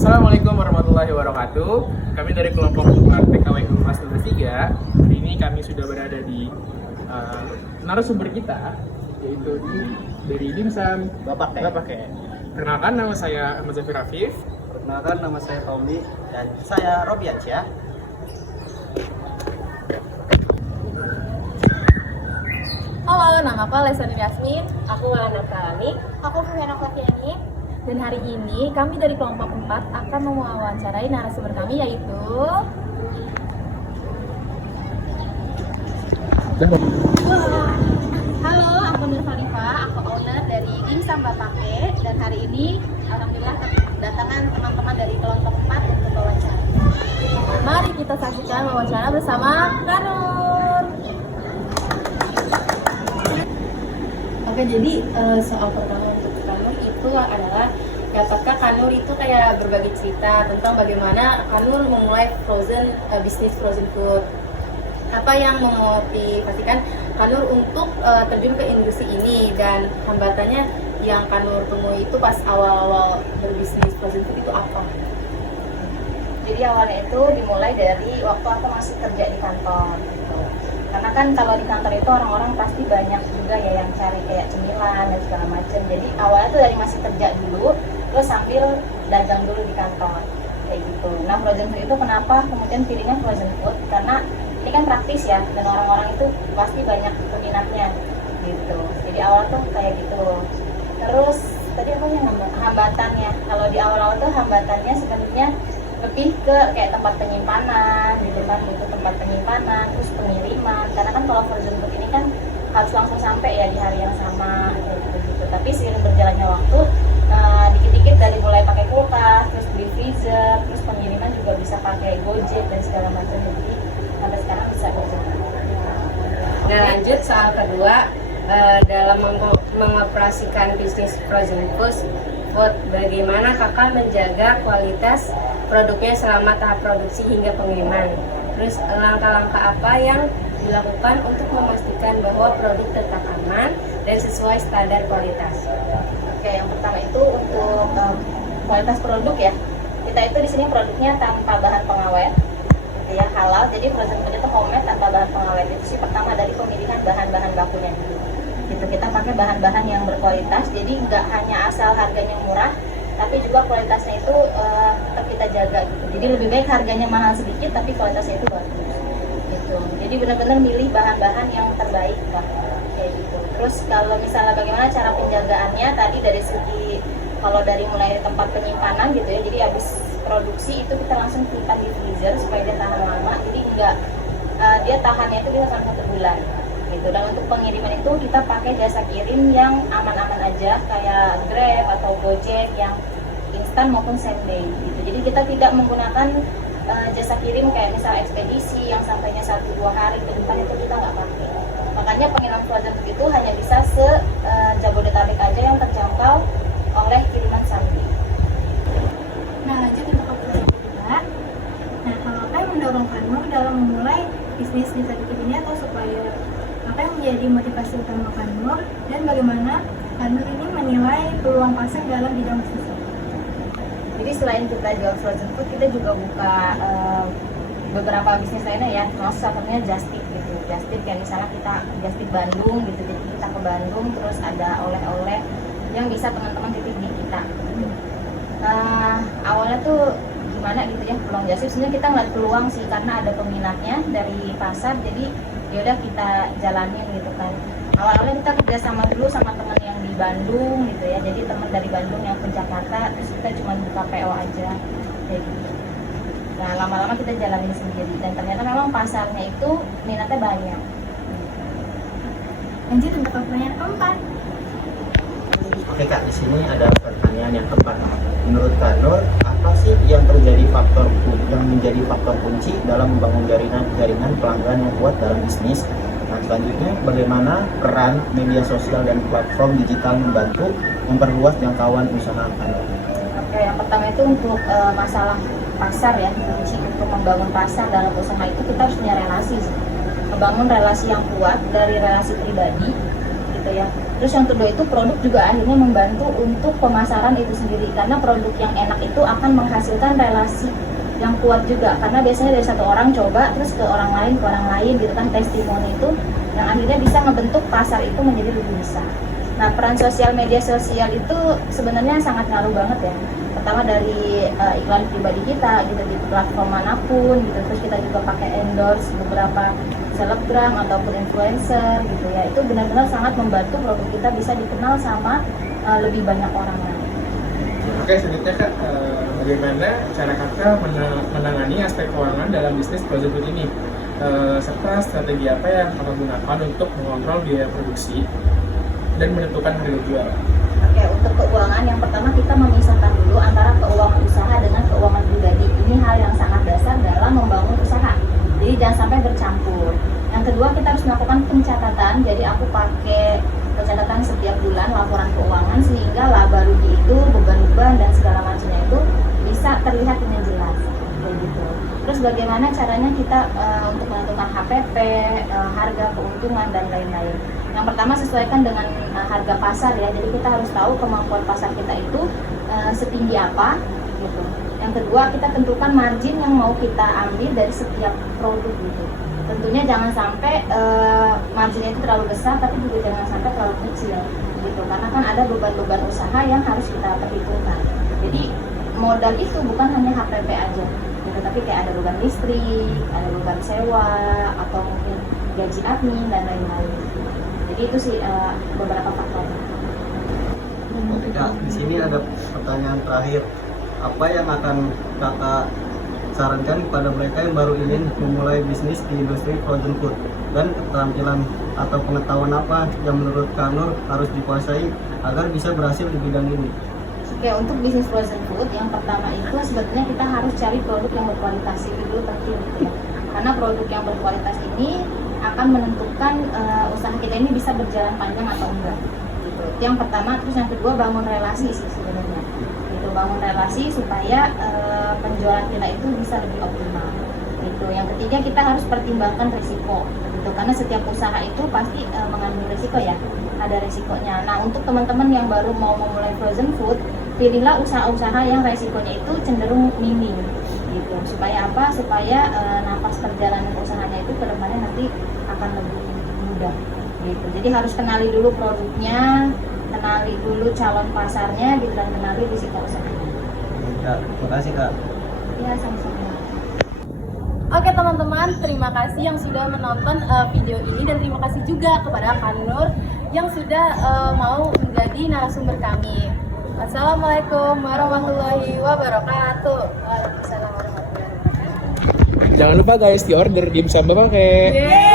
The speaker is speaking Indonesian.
Assalamualaikum warahmatullahi wabarakatuh. Kami dari kelompok 4 PKWU Mas 3. Hari ini kami sudah berada di narasumber kita, yaitu dari Dimsum Bapak Teh. Perkenalkan, nama saya Ahmad Zafir Afif. Perkenalkan, nama saya Tommy dan saya Robiansya. Halo, nama aku Lesani Yasmin. Aku Walana Kalani. Aku Fiona Fatiani. Dan hari ini kami dari kelompok 4 akan mewawancarai narasumber kami, yaitu Halo, aku Nur Farifah. Aku owner dari Dimsum Bapake. Dan hari ini alhamdulillah kedatangan teman-teman dari kelompok 4 untuk wawancara. Mari kita saksikan wawancara bersama Kanur. Oke, jadi soal pertama untuk Kanur itu adalah dapatkah Kanur itu kayak berbagi cerita tentang bagaimana Kanur memulai bisnis frozen food. Apa yang memotivasikan Kanur untuk terjun ke industri ini dan hambatannya yang Kanur temui itu pas awal-awal berbisnis frozen food itu apa? Jadi awalnya itu dimulai dari waktu aku masih kerja di kantor gitu. Karena kan kalau di kantor itu orang-orang pasti banyak juga ya yang cari kayak cemilan dan segala macam. Jadi awalnya tuh dari masih kerja dulu, terus sambil dagang dulu di kantor kayak gitu. Nah, frozen food itu kenapa kemudian pilihnya frozen food? Karena ini kan praktis ya, dan orang-orang itu pasti banyak peminatnya gitu. Jadi awal tuh kayak gitu. Terus tadi apa yang hambatannya? Kalau di awal-awal tuh hambatannya sebenarnya lebih ke kayak tempat penyimpanan gitu kan, butuh tempat penyimpanan, terus pengiriman. Karena kan kalau frozen food ini kan harus langsung sampai ya di hari yang sama kayak gitu. Tapi seiring berjalannya waktu, dikit-dikit dari mulai pakai kulkas, terus beli freezer, terus pengiriman juga bisa pakai Gojek dan segala macam. Jadi sampai sekarang bisa berjalan. Nah, lanjut soal kedua, dalam mengoperasikan bisnis frozen food, bagaimana kakak menjaga kualitas produknya selama tahap produksi hingga pengiriman? Terus langkah-langkah apa yang dilakukan untuk memastikan bahwa produk tetap aman dan sesuai standar kualitas? Oke, yang pertama itu untuk kualitas produk ya. Kita itu di sini produknya tanpa bahan pengawet, gitu ya, halal. Jadi frozen food itu homemade tanpa bahan pengawet. Itu sih pertama dari pemilihan bahan-bahan bakunya dulu. Gitu, kita pakai bahan-bahan yang berkualitas. Jadi nggak hanya asal harganya murah, tapi juga kualitasnya itu tetap kita jaga gitu. Jadi lebih baik harganya mahal sedikit tapi kualitasnya itu bagus gitu. Jadi benar-benar milih bahan-bahan yang terbaik lah kayak gitu. Terus kalau misalnya bagaimana cara penjagaannya, tadi dari segi kalau dari mulai tempat penyimpanan gitu ya, jadi habis produksi itu kita langsung simpan di freezer supaya dia tahan lama. Jadi enggak dia tahannya itu bisa sampai 1 bulan gitu. Dan untuk pengiriman itu kita pakai jasa kirim yang aman-aman aja, kayak Grab atau Gojek yang instan maupun same day gitu. Jadi kita tidak menggunakan jasa kirim kayak misal ekspedisi yang sampainya 1-2 hari ke depan, itu kita nggak pakai. Makanya pengiriman frozen food itu hanya bisa Jabodetabek aja yang terjangkau oleh kiriman Sambi. Nah, lanjut untuk pertanyaan kedua. Nah, apa yang mendorong Kanur dalam memulai bisnis jasa kirim ini, atau supaya apa yang menjadi motivasi utama Kanur, dan bagaimana Kanur ini menilai peluang pasar dalam bidang bisnis ini? Jadi selain kita jual frozen food, kita juga buka beberapa bisnis lainnya ya. Salah satunya Just Tip gitu. Just Tip kayak misalnya kita Just Tip Bandung gitu. Jadi kita ke Bandung terus ada oleh-oleh yang bisa teman-teman titip di kita. Awalnya tuh gimana gitu ya, peluang Just Tip sebenarnya kita ngeliat peluang sih karena ada peminatnya dari pasar. Jadi yaudah kita jalanin gitu kan. Awalnya kita kerja sama dulu sama teman yang di Bandung gitu ya. Jadi teman dari Bandung yang ke Jakarta, terus kita cuma buka PO aja kayak gitu. Nah, lama-lama kita jalanin sendiri dan ternyata memang pasarnya itu minatnya banyak. Lanjut untuk pertanyaan keempat. Oke Kak, di sini ada pertanyaan yang keempat. Menurut Kak Nur, apa sih yang menjadi faktor kunci dalam membangun jaringan pelanggan yang kuat dalam bisnis? Nah, selanjutnya, bagaimana peran media sosial dan platform digital membantu memperluas jangkauan usaha Kanur? Oke, yang pertama itu untuk masalah pasar ya, kunci untuk membangun pasar dalam usaha itu kita harus punya relasi sih. Membangun relasi yang kuat dari relasi pribadi gitu gitu ya. Terus yang kedua itu produk juga akhirnya membantu untuk pemasaran itu sendiri, karena produk yang enak itu akan menghasilkan relasi yang kuat juga, karena biasanya dari satu orang coba terus ke orang lain gitu kan, testimoni itu yang akhirnya bisa ngebentuk pasar itu menjadi lebih besar. Nah, peran media sosial itu sebenarnya sangat ngaruh banget ya. Pertama dari iklan pribadi kita gitu di platform manapun gitu, terus kita juga pakai endorse beberapa selebgram ataupun influencer gitu ya, itu benar-benar sangat membantu produk kita bisa dikenal sama lebih banyak orang lain. Oke, selanjutnya Kak, bagaimana cara Kakak menangani aspek keuangan dalam bisnis frozen food ini? Serta strategi apa yang Kakak gunakan untuk mengontrol biaya produksi dan menentukan harga jual? Oke, untuk keuangan yang pertama kita memisahkan dulu antara keuangan usaha dengan keuangan pribadi. Ini hal yang sangat dasar dalam membangun usaha. Jadi jangan sampai bercampur. Yang kedua, kita harus melakukan pencatatan. Jadi aku pakai pencatatan setiap bulan laporan keuangan sehingga laba rugi itu, beban-beban dan segala macamnya itu bisa terlihat dengan jelas. Kayak gitu. Terus bagaimana caranya kita untuk menentukan HPP, harga, keuntungan dan lain-lain. Yang pertama, sesuaikan dengan harga pasar ya. Jadi kita harus tahu kemampuan pasar kita itu setinggi apa gitu. Yang kedua, kita tentukan margin yang mau kita ambil dari setiap produk gitu. Tentunya jangan sampai marginnya itu terlalu besar, tapi juga jangan sampai terlalu kecil gitu. Karena kan ada beban-beban usaha yang harus kita perhitungkan. Jadi modal itu bukan hanya HPP aja gitu, tapi kayak ada beban listrik, ada beban sewa, atau mungkin gaji admin dan lain-lain. Jadi itu sih beberapa faktornya. Oke Kak, di sini ada pertanyaan terakhir. Apa yang akan Kakak sarankan kepada mereka yang baru ingin memulai bisnis di industri frozen food, dan keterampilan atau pengetahuan apa yang menurut Kak Nur harus dikuasai agar bisa berhasil di bidang ini? Oke, untuk bisnis frozen food yang pertama itu sebetulnya kita harus cari produk yang berkualitas, itu dulu penting gitu ya. Karena produk yang berkualitas ini akan menentukan usaha kita ini bisa berjalan panjang atau enggak gitu. Itu yang pertama. Terus yang kedua, bangun relasi sih sebenarnya gitu, bangun relasi supaya penjualan kita itu bisa lebih optimal gitu. Yang ketiga, kita harus pertimbangkan risiko gitu, karena setiap usaha itu pasti mengandung risiko ya, ada risikonya. Nah, untuk teman-teman yang baru mau memulai frozen food, pilihlah usaha-usaha yang risikonya itu cenderung minim gitu. Supaya apa? Supaya nafas perjalanan usahanya itu ke depannya nanti akan lebih mudah gitu. Jadi harus kenali dulu produknya, kenali dulu calon pasarnya gitu, dan kenali risiko usahanya. Kak, terima kasih Kak. Ya, sama-sama. Oke teman-teman, terima kasih yang sudah menonton video ini, dan terima kasih juga kepada Kak Nur yang sudah mau menjadi narasumber kami. Wassalamualaikum warahmatullahi wabarakatuh. Waalaikumsalam warahmatullahi wabarakatuh. Jangan lupa guys, di order dimsum Bapak. Yeay.